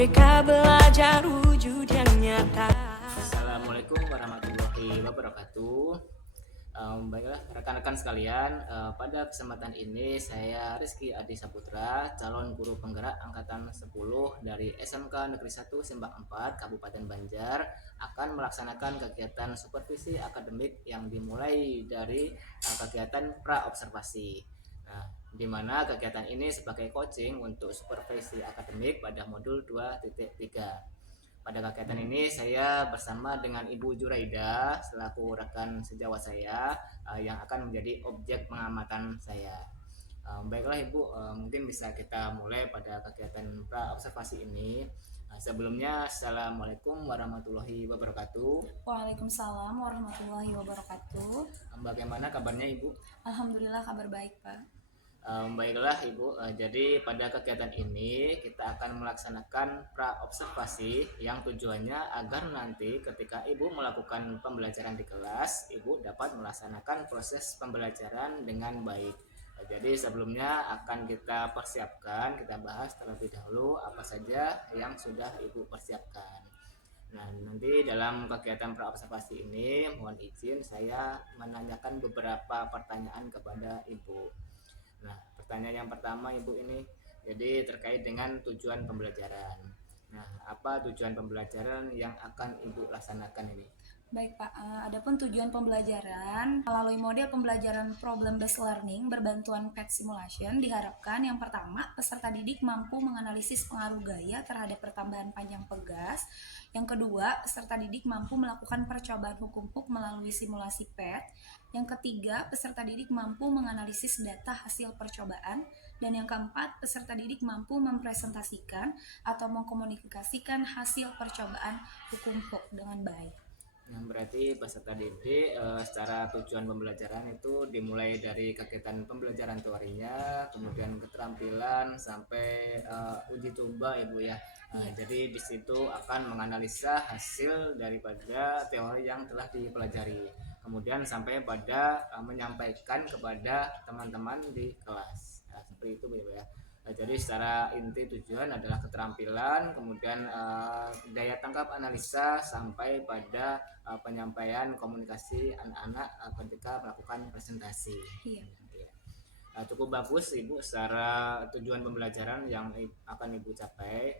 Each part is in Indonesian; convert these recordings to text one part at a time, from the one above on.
Merdeka belajar wujud yang nyata. Assalamualaikum warahmatullahi wabarakatuh. Baiklah rekan-rekan sekalian, pada kesempatan ini saya Rizky Adi Saputra, calon guru penggerak angkatan 10 dari SMK Negeri 1 Simbang 4 Kabupaten Banjar, akan melaksanakan kegiatan supervisi akademik yang dimulai dari kegiatan pra-observasi. Nah, di mana kegiatan ini sebagai coaching untuk supervisi akademik pada modul 2.3. Pada kegiatan ini saya bersama dengan Ibu Juraida selaku rekan sejawat saya yang akan menjadi objek pengamatan saya. Baiklah Ibu, mungkin bisa kita mulai pada kegiatan pra observasi ini. Sebelumnya, Assalamualaikum warahmatullahi wabarakatuh. Waalaikumsalam warahmatullahi wabarakatuh. Bagaimana kabarnya Ibu? Alhamdulillah kabar baik, Pak. Baiklah Ibu, jadi pada kegiatan ini kita akan melaksanakan pra-observasi yang tujuannya agar nanti ketika Ibu melakukan pembelajaran di kelas, Ibu dapat melaksanakan proses pembelajaran dengan baik. Jadi sebelumnya akan kita persiapkan, kita bahas terlebih dahulu apa saja yang sudah Ibu persiapkan. Nah, nanti dalam kegiatan pra-observasi ini mohon izin saya menanyakan beberapa pertanyaan kepada Ibu. Nah, pertanyaan yang pertama Ibu ini jadi terkait dengan tujuan pembelajaran. Nah, apa tujuan pembelajaran yang akan Ibu laksanakan ini? Baik, Pak. Adapun tujuan pembelajaran melalui model pembelajaran problem based learning berbantuan PET simulation diharapkan yang pertama peserta didik mampu menganalisis pengaruh gaya terhadap pertambahan panjang pegas. Yang kedua, peserta didik mampu melakukan percobaan hukum hook melalui simulasi PET. Yang ketiga, peserta didik mampu menganalisis data hasil percobaan. Dan yang keempat, peserta didik mampu mempresentasikan atau mengkomunikasikan hasil percobaan hukum hook dengan baik. Yang berarti peserta didik secara tujuan pembelajaran itu dimulai dari kegiatan pembelajaran teorinya, kemudian keterampilan sampai uji coba Ibu ya. Jadi di situ akan menganalisa hasil daripada teori yang telah dipelajari. Kemudian sampai pada menyampaikan kepada teman-teman di kelas. Seperti itu Ibu ya. Jadi secara inti tujuan adalah keterampilan, kemudian daya tangkap analisa sampai pada penyampaian komunikasi anak-anak ketika melakukan presentasi. Iya. Cukup bagus Ibu secara tujuan pembelajaran yang akan Ibu capai.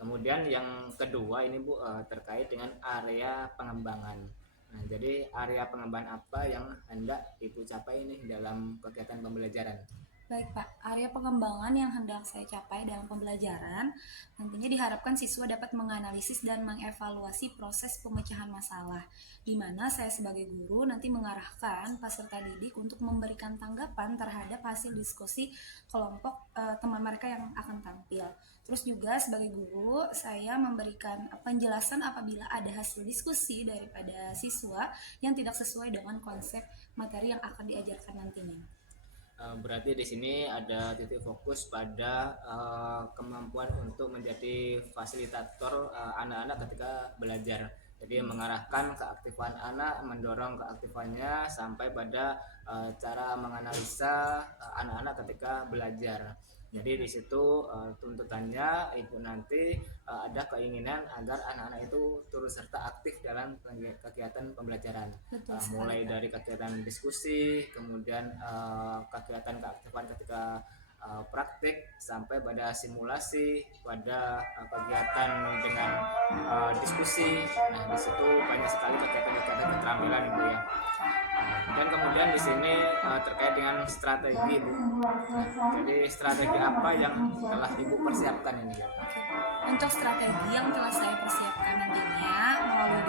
Kemudian yang kedua ini Bu terkait dengan area pengembangan. Nah, jadi area pengembangan apa yang hendak Ibu capai ini dalam kegiatan pembelajaran? Baik, Pak. Area pengembangan yang hendak saya capai dalam pembelajaran nantinya diharapkan siswa dapat menganalisis dan mengevaluasi proses pemecahan masalah, di mana saya sebagai guru nanti mengarahkan peserta didik untuk memberikan tanggapan terhadap hasil diskusi kelompok teman mereka yang akan tampil. Terus juga sebagai guru, saya memberikan penjelasan apabila ada hasil diskusi daripada siswa yang tidak sesuai dengan konsep materi yang akan diajarkan nantinya. Berarti di sini ada titik fokus pada kemampuan untuk menjadi fasilitator anak-anak ketika belajar. Jadi mengarahkan keaktifan anak, mendorong keaktifannya sampai pada cara menganalisa anak-anak ketika belajar. Jadi di situ tuntutannya Ibu nanti ada keinginan agar anak-anak itu turut serta aktif dalam kegiatan pembelajaran. Mulai dari kegiatan diskusi, kemudian kegiatan keaktifan ketika praktik sampai pada simulasi, pada kegiatan dengan diskusi. Nah, di situ banyak sekali kegiatan-kegiatan keterampilan Ibu ya. Dan kemudian di sini terkait dengan strategi Bu. Jadi strategi apa yang telah Ibu persiapkan ini ya? Untuk strategi yang telah saya persiapkan nantinya melalui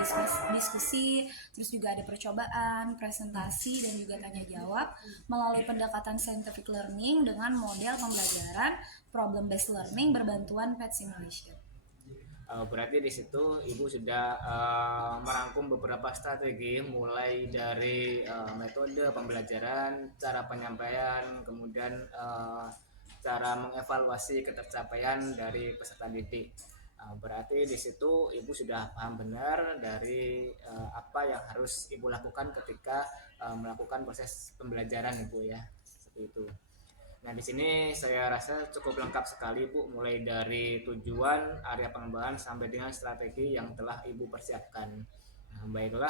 diskusi, terus juga ada percobaan, presentasi, dan juga tanya jawab melalui pendekatan scientific learning dengan model pembelajaran problem based learning berbantuan PET simulation. Berarti di situ Ibu sudah merangkum beberapa strategi mulai dari metode pembelajaran, cara penyampaian, kemudian cara mengevaluasi ketercapaian dari peserta didik. Berarti di situ Ibu sudah paham benar dari apa yang harus Ibu lakukan ketika melakukan proses pembelajaran Ibu ya, seperti itu. Nah, di sini saya rasa cukup lengkap sekali Bu, mulai dari tujuan, area pengembangan sampai dengan strategi yang telah Ibu persiapkan. Nah, baiklah,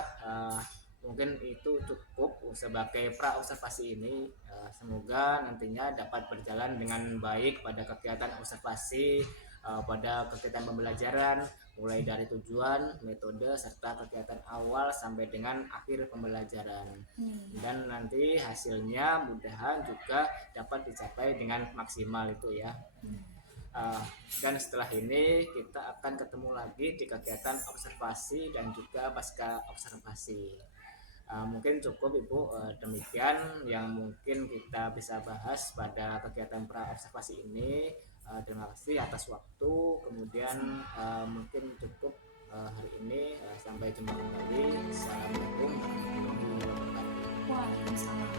mungkin itu cukup sebagai pra observasi ini. Semoga nantinya dapat berjalan dengan baik pada kegiatan observasi, pada kegiatan pembelajaran, mulai dari tujuan, metode, serta kegiatan awal sampai dengan akhir pembelajaran. Dan nanti hasilnya mudahan juga dapat dicapai dengan maksimal itu ya. Dan setelah ini kita akan ketemu lagi di kegiatan observasi dan juga pasca observasi. Mungkin cukup Ibu, demikian yang mungkin kita bisa bahas pada kegiatan pra observasi ini. Terima kasih atas waktu. Kemudian mungkin cukup hari ini. Sampai jumpa kembali. Assalamualaikum warahmatullahi wabarakatuh. Waalaikumsalam.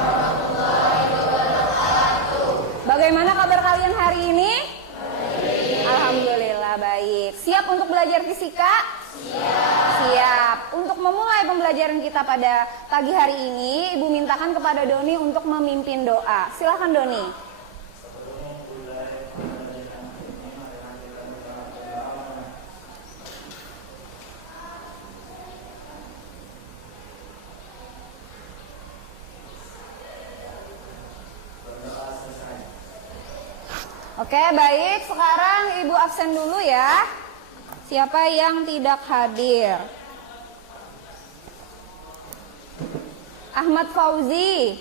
Warahmatullahi wabarakatuh. Bagaimana kabar kalian hari ini? Alhamdulillah baik. Siap untuk belajar fisika? Siap. Untuk memulai pembelajaran kita pada pagi hari ini, Ibu mintakan kepada Doni untuk memimpin doa. Silakan Doni. Oke, baik. Sekarang Ibu absen dulu ya. Siapa yang tidak hadir? Ahmad Fauzi.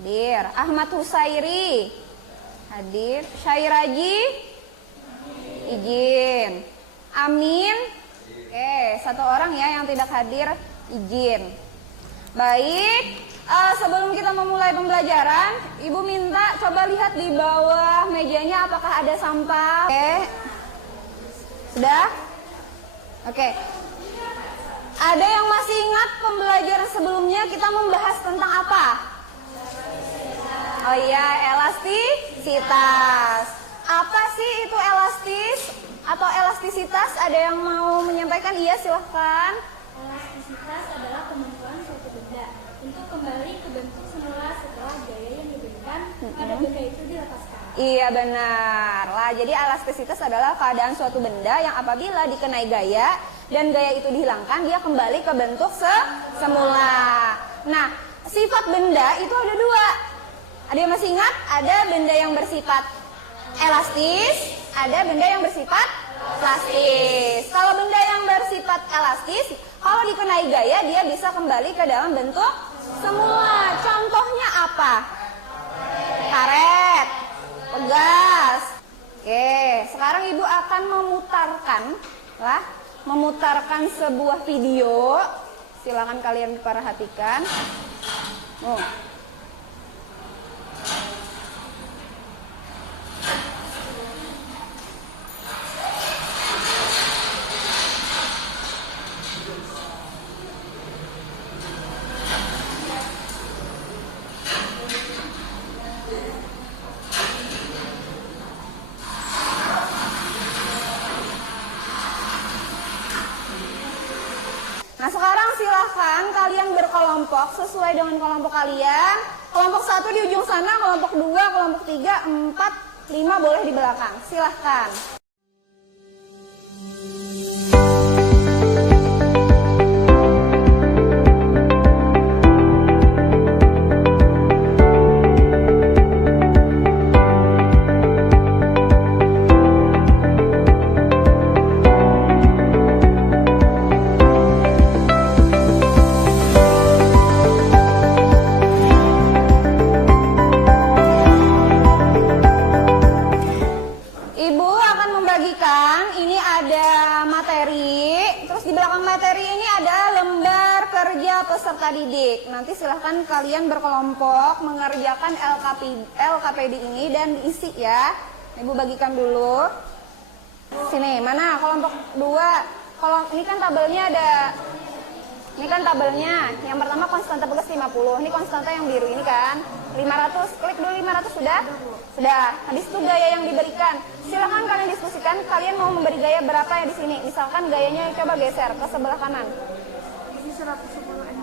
Hadir. Ahmad Husairi. Hadir. Syairaji. Izin. Amin. Oke, satu orang ya yang tidak hadir, izin. Baik. Sebelum kita memulai pembelajaran, Ibu minta coba lihat di bawah mejanya apakah ada sampah. Oke. Sudah? Oke. Ada yang masih ingat pembelajaran sebelumnya kita membahas tentang apa? Oh iya, elastisitas. Apa sih itu elastis atau elastisitas? Ada yang mau menyampaikan? Iya, silahkan. Elastisitas adalah kemampuan suatu benda untuk kembali ke bentuk semula setelah gaya yang diberikan pada benda itu dilepaskan. Iya benar lah. Jadi elastisitas adalah keadaan suatu benda yang apabila dikenai gaya dan gaya itu dihilangkan, dia kembali ke bentuk semula. Nah, sifat benda itu ada dua. Ada yang masih ingat? Ada benda yang bersifat elastis, ada benda yang bersifat plastis. Kalau benda yang bersifat elastis, kalau dikenai gaya dia bisa kembali ke dalam bentuk semula. Contohnya apa? Karet, pegas. Oke, sekarang Ibu akan memutarkan sebuah video. Silakan kalian perhatikan. Nah, sekarang silahkan kalian berkelompok sesuai dengan kelompok kalian. Kelompok 1 di ujung sana, kelompok 2, kelompok 3, 4, 5 boleh di belakang. Silahkan. Peserta didik. Nanti silahkan kalian berkelompok mengerjakan LKPD ini dan diisi ya. Ibu bagikan dulu. Sini, mana kelompok 2? Ini kan tabelnya ada. Ini kan tabelnya. Yang pertama konstanta pegas 50. Ini konstanta yang biru ini kan 500. Klik dulu 500 sudah? Sudah. Habis itu gaya yang diberikan. Silakan kalian diskusikan, kalian mau memberi gaya berapa ya di sini? Misalkan gayanya coba geser ke sebelah kanan. Ini 110 N.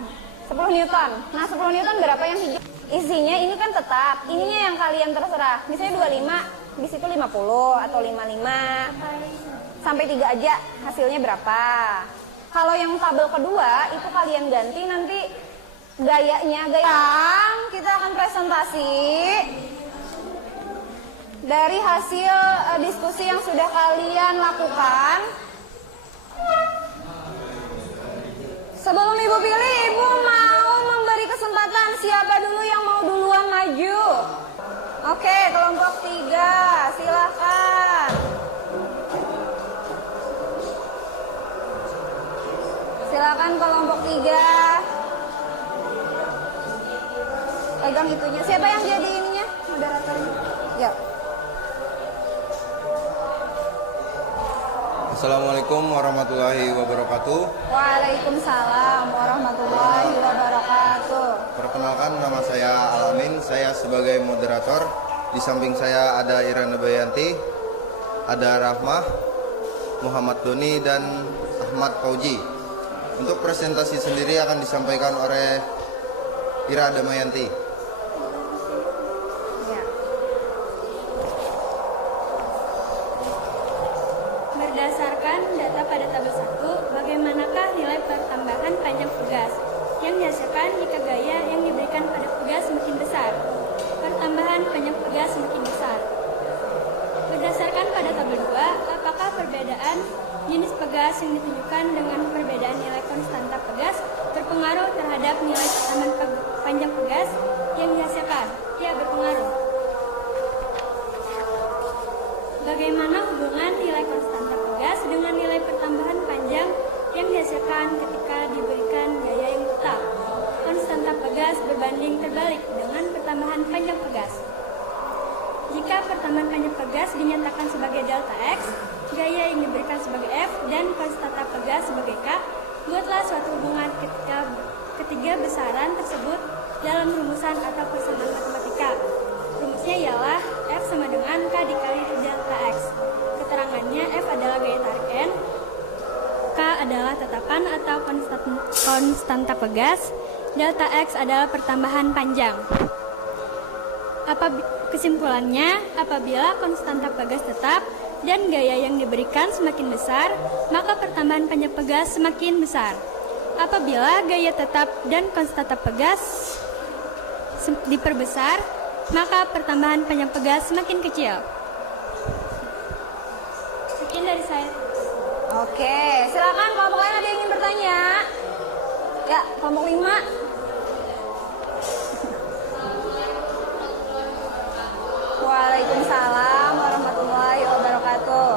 10 Newton. Nah, 10 Newton berapa yang hijau? Isinya ini kan tetap, ininya yang kalian terserah. Misalnya 25, di situ 50 atau 55. Sampai 3 aja, hasilnya berapa? Kalau yang tabel kedua, itu kalian ganti nanti gayanya. Kita akan presentasi dari hasil diskusi yang sudah kalian lakukan. Sebelum Ibu pilih, Ibu mau memberi kesempatan siapa dulu yang mau duluan maju. Oke, kelompok 3, silahkan. Silakan kelompok 3. Pegang itunya. Siapa yang jadi ininya? Moderatornya. Ya. Assalamualaikum warahmatullahi wabarakatuh. Waalaikumsalam warahmatullahi wabarakatuh. Perkenalkan, nama saya Alamin. Saya sebagai moderator. Di samping saya ada Irana Bayanti, ada Rahmah, Muhammad Doni, dan Ahmad Fauji. Untuk presentasi sendiri akan disampaikan oleh Ira Damayanti. Ya. Berdasarkan data pada tabel 1, bagaimanakah nilai pertambahan panjang pegas yang dihasilkan jika gaya yang diberikan pada pegas semakin besar? Pertambahan panjang pegas semakin besar. Berdasarkan pada tabel 2, apakah perbedaan jenis pegas yang ditunjukkan dengan perbedaan nilai konstanta pegas berpengaruh terhadap nilai pertambahan panjang pegas yang dihasilkan? Ya, berpengaruh. Bagaimana hubungan nilai konstanta pegas dengan nilai pertambahan panjang yang dihasilkan ketika diberikan gaya yang tetap? Konstanta pegas berbanding terbalik dengan pertambahan panjang pegas. Jika pertambahan panjang pegas dinyatakan sebagai delta X, gaya yang diberikan sebagai F, dan konstanta pegas sebagai K, buatlah suatu hubungan ketika ketiga besaran tersebut dalam rumusan atau persamaan matematika. Rumusnya ialah F sama dengan K dikali delta X. Keterangannya F adalah gaya tarik N, K adalah tetapan atau konstanta pegas, delta X adalah pertambahan panjang. Kesimpulannya, apabila konstanta pegas tetap dan gaya yang diberikan semakin besar, maka pertambahan panjang pegas semakin besar. Apabila gaya tetap dan konstanta pegas diperbesar, maka pertambahan panjang pegas semakin kecil. Sekian dari saya. Oke, silakan kelompok lain ada yang ingin bertanya? Ya, kelompok 5. Waalaikumsalam warahmatullahi wabarakatuh.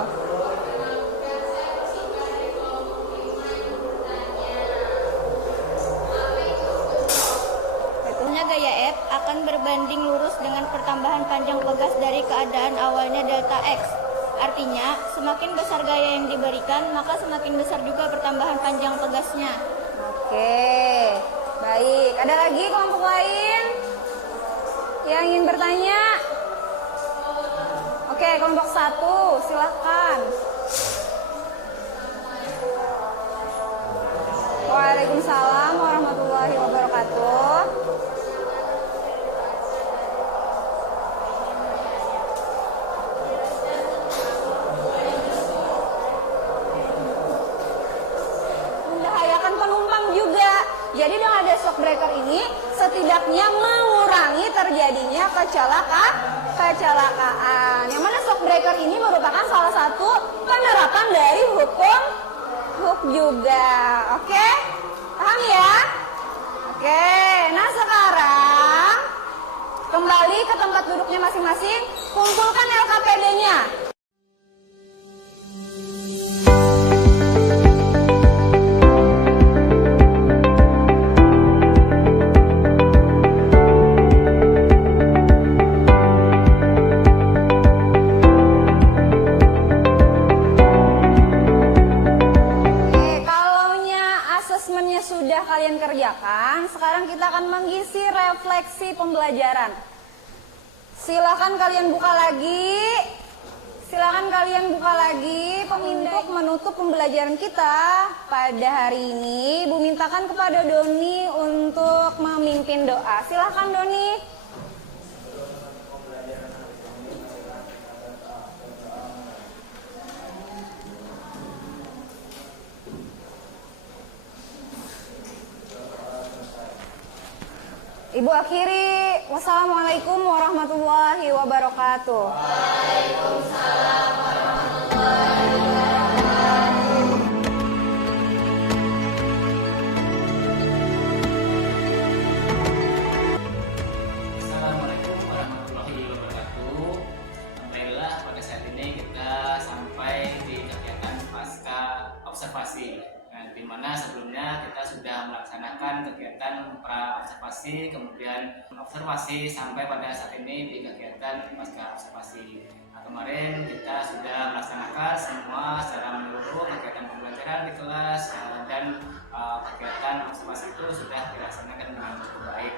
Gaya F akan berbanding lurus dengan pertambahan panjang pegas dari keadaan awalnya delta X. Artinya, semakin besar gaya yang diberikan, maka semakin besar juga pertambahan panjang pegasnya. Oke, baik. Ada lagi kelompok lain yang ingin bertanya? Oke, kelompok 1, silahkan. Waalaikumsalam warahmatullahi wabarakatuh. Membahayakan penumpang juga. Jadi dengan ada shock breaker ini setidaknya mengurangi terjadinya kecelakaan. Yang mana shock breaker ini merupakan salah satu penerapan dari hukum juga. Oke? Paham ya? Oke, nah sekarang kembali ke tempat duduknya masing-masing, kumpulkan LKPD-nya. Kalian kerjakan, sekarang kita akan mengisi refleksi pembelajaran. Silakan kalian buka lagi Silakan kalian buka lagi untuk menutup pembelajaran kita pada hari ini. Ibu mintakan kepada Doni untuk memimpin doa. Silakan Doni. Ibu akhiri, wassalamualaikum warahmatullahi wabarakatuh. Waalaikumsalam warahmatullahi wabarakatuh. Assalamualaikum warahmatullahi wabarakatuh. Alhamdulillah pada saat ini kita sampai di kegiatan pasca observasi. Di mana sebelumnya kita sudah melaksanakan kegiatan pra observasi, kemudian observasi sampai pada saat ini di kegiatan pasca observasi. Kemarin kita sudah melaksanakan semua secara menyeluruh kegiatan pembelajaran di kelas dan kegiatan observasi itu sudah dilaksanakan dengan cukup baik,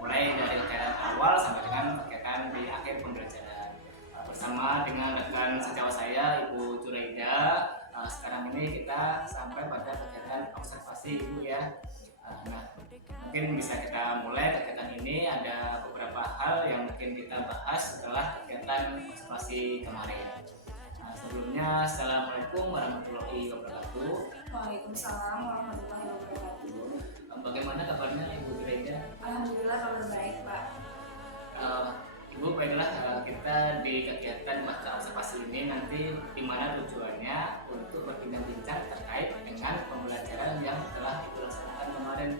mulai dari kegiatan awal sampai dengan kegiatan di akhir pembelajaran. Bersama dengan rekan sejawat saya Ibu Juraida, sekarang ini kita sampai pada kegiatan observasi Ibu ya. Nah, mungkin bisa kita mulai kegiatan ini. Ada beberapa hal yang mungkin kita bahas setelah kegiatan observasi kemarin. Sebelumnya, Assalamualaikum warahmatullahi wabarakatuh. Waalaikumsalam warahmatullahi wabarakatuh. Bagaimana kabarnya Ibu Juraida? Alhamdulillah kabar baik Pak. Ibu, baiklah, kita di kegiatan pasca observasi ini nanti di mana tujuannya untuk berbincang-bincang terkait dengan pembelajaran yang telah kita laksanakan kemarin.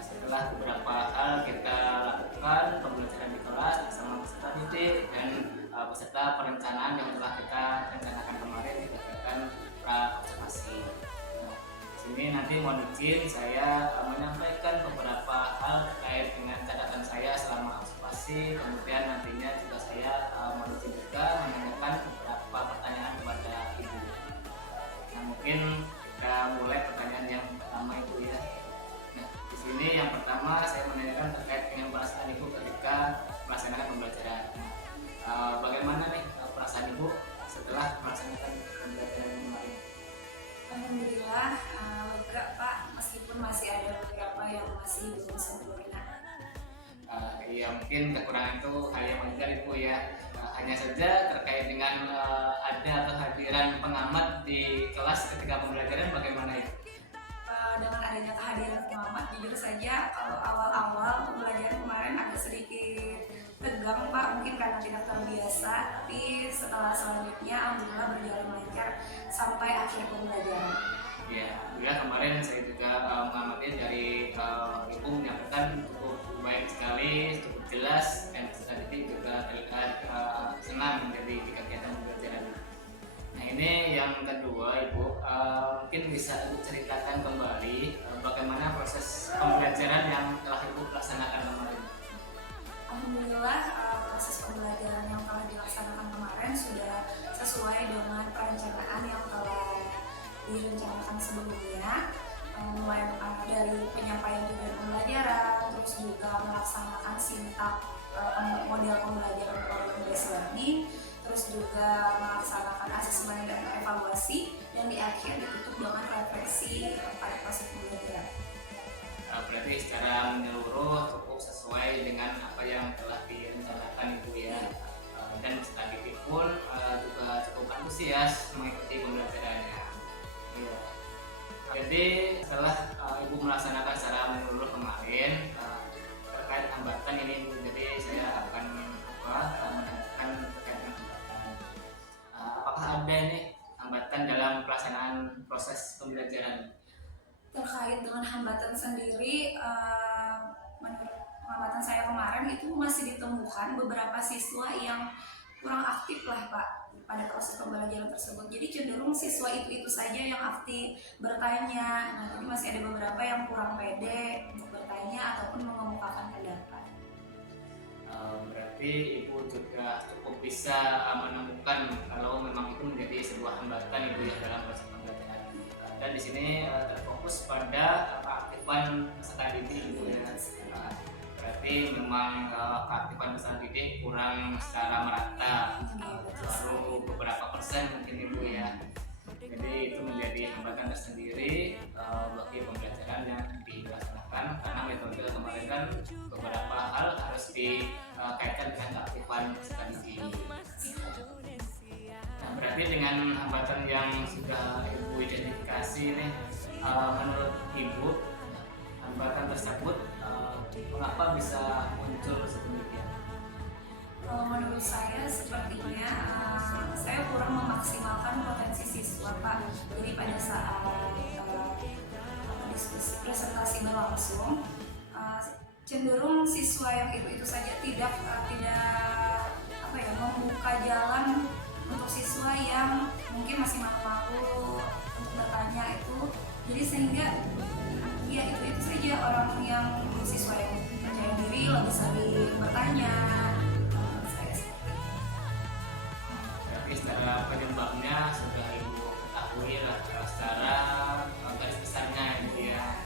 Setelah beberapa hal kita lakukan pembelajaran di kelas bersama peserta didik dan peserta perencanaan yang telah kita rencanakan kemarin di kegiatan pra observasi. Di sini nanti mohon izin saya menyampaikan beberapa hal terkait dengan catatan saya selama observasi, kemudian nantinya juga saya mohon izin juga menanyakan beberapa pertanyaan kepada Ibu. Nah, mungkin kita mulai pertanyaan yang pertama Ibu ya. Nah, di sini yang pertama saya menanyakan terkait dengan perasaan Ibu ketika melaksanakan pembelajaran. Bagaimana nih perasaan Ibu setelah melaksanakan pembelajaran kemarin? Alhamdulillah lega Pak, meskipun masih ada beberapa yang masih belum sempurna. Ya mungkin kekurangan itu hal yang wajar Ibu ya. Hanya saja terkait dengan ada kehadiran pengamat di kelas ketika pembelajaran, bagaimana itu? Dengan adanya kehadiran pengamat, jujur saja kalau awal-awal pembelajaran kemarin agak sedikit tegang Pak, mungkin karena tidak terbiasa, tapi setelah selanjutnya alhamdulillah berjalan lancar sampai akhir pembelajaran. Ya, kemarin saya juga mengamati dari Ibu menyampaikan cukup baik sekali, cukup jelas, dan peserta didik juga terlihat senang menjadi kegiatan pembelajaran. Nah, ini yang kedua Ibu, mungkin bisa Ibu ceritakan kembali bagaimana proses pembelajaran yang telah Ibu laksanakan kemarin. Alhamdulillah proses pembelajaran yang telah dilaksanakan kemarin sudah sesuai dengan perencanaan yang telah direncanakan sebelumnya, mulai dari penyampaian tujuan pembelajaran, terus juga melaksanakan sintak model pembelajaran problem based learning, terus juga melaksanakan asesmen dan evaluasi, dan di akhir ditutup dengan refleksi pada proses pembelajaran. Berarti secara menyeluruh cukup sesuai dengan apa yang telah direncanakan Ibu ya. Dan peserta didik pun juga cukup antusias mengikuti pembelajarannya. Ya. Jadi setelah Ibu melaksanakan secara menyeluruh kemarin, terkait hambatan ini Ibu, jadi saya akan menanyakan terkait dengan hambatan. Apakah ada nih hambatan dalam pelaksanaan proses pembelajaran? Terkait dengan hambatan sendiri, menurut pengamatan saya kemarin itu masih ditemukan beberapa siswa yang kurang aktif lah Pak pada proses pembelajaran tersebut. Jadi cenderung siswa itu saja yang aktif bertanya. Nah, jadi masih ada beberapa yang kurang pede untuk bertanya ataupun mengemukakan pendapat. Berarti Ibu juga cukup bisa menemukan kalau memang itu menjadi sebuah hambatan Ibu ya dalam proses pembelajaran. Dan di sini terfokus pada keaktifan peserta didik Ibu ya. Berarti berarti memang keaktifan peserta didik kurang secara merata, baru beberapa persen mungkin Ibu ya. Jadi itu menjadi hambatan tersendiri bagi pembelajaran yang dilaksanakan, karena metode kemarin kan beberapa hal harus dikaitkan dengan keaktifan peserta didik. Nah, berarti dengan hambatan yang sudah Ibu identifikasi nih, menurut Ibu hambatan tersebut mengapa bisa muncul sedemikian? Menurut saya sepertinya saya kurang memaksimalkan potensi siswa, Pak. Jadi pada saat diskusi presentasi berlangsung, cenderung siswa yang itu saja tidak membuka jalan untuk siswa yang mungkin masih malu-malu untuk bertanya itu. Jadi sehingga ya itu saja orang yang siswa yang percaya diri lebih sering bertanya. Berarti secara penyebabnya sudah Ibu ketahui lah secara garis besarnya Ibu ya.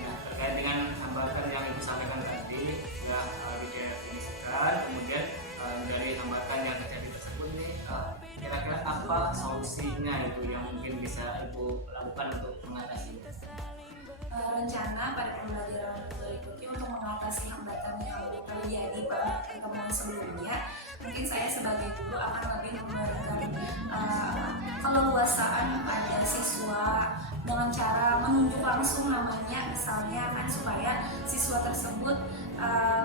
Nah, terkait dengan hambatan yang Ibu sampaikan tadi sudah didefinisikan, kemudian dari hambatan yang terjadi tersebut nih kira-kira apa solusinya itu yang mungkin bisa Ibu lakukan untuk mengatasi? Rencana pada pembelajaran berikutnya untuk mengatasi hambatan yang terjadi pada pertemuan sebelumnya, mungkin saya sebagai guru akan lebih memberikan keleluasaan pada siswa dengan cara menunjuk langsung namanya misalnya, kan supaya siswa tersebut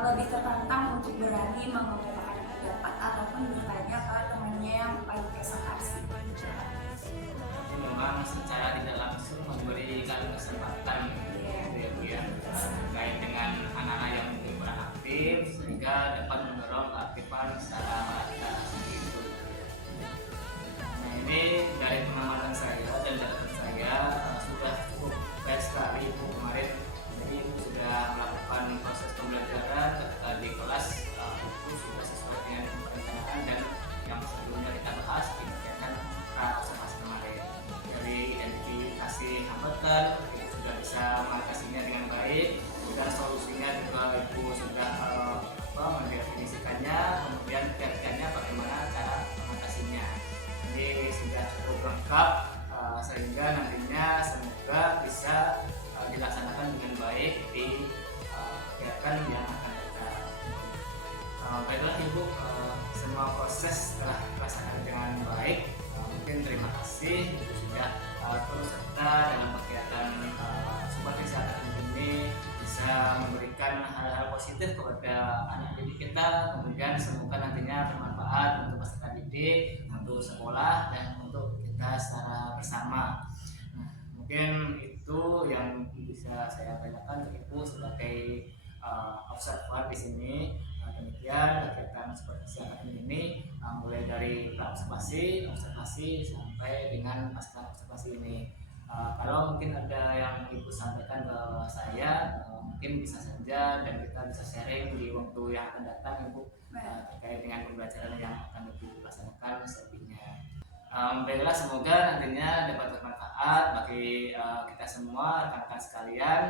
lebih tertantang untuk berani mengemukakan pendapat ataupun bertanya ke temannya yang paling presentasi. Memang secara tidak langsung memberikan kesempatan ya, terkait dengan anak-anak yang mungkin kurang aktif sehingga dapat mendorong keaktifan secara merata gitu. Nah, ini dari pengamatan saya dan catatan saya sudah cukup baik sekali Ibu kemarin. Jadi Ibu sudah melakukan proses pembelajaran ketika di kelas itu sudah sesuai dengan perencanaan dan yang sebelumnya kita bahas di kegiatan observasi kemarin. Dari identifikasi hambatan Ibu sudah bisa mengatasinya dengan baik, dan solusinya juga Ibu sudah mendefinisikannya, kemudian kiat-kiatnya bagaimana cara mengatasinya. Jadi sudah cukup lengkap sehingga nantinya semoga bisa dilaksanakan dengan baik di kegiatan yang akan datang. Baiklah Ibu, semua proses telah dilaksanakan dengan baik. Mungkin terima kasih Ibu sudah turut serta dalam kegiatan Sobat Wisata ini, bisa memberikan hal-hal positif kepada anak didik kita, kemudian semoga nantinya bermanfaat untuk peserta didik, untuk sekolah, dan untuk kita secara bersama. Nah, mungkin itu yang bisa saya tanyakan ke Ibu sebagai observer di sini. Demikian kegiatan seperti siang ini, mulai dari observasi sampai dengan pasca observasi ini. Kalau mungkin ada yang Ibu sampaikan ke saya, mungkin bisa saja dan kita bisa sharing di waktu yang akan datang Ibu terkait dengan pembelajaran yang akan dilaksanakan selebihnya. Baiklah, semoga nantinya dapat bermanfaat bagi kita semua, rekan-rekan sekalian.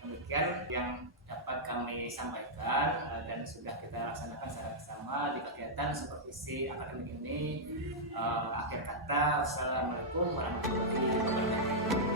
Demikian yang dapat kami sampaikan dan sudah kita laksanakan secara bersama di kegiatan supervisi akademik ini. Akhir kata, wassalamualaikum warahmatullahi wabarakatuh.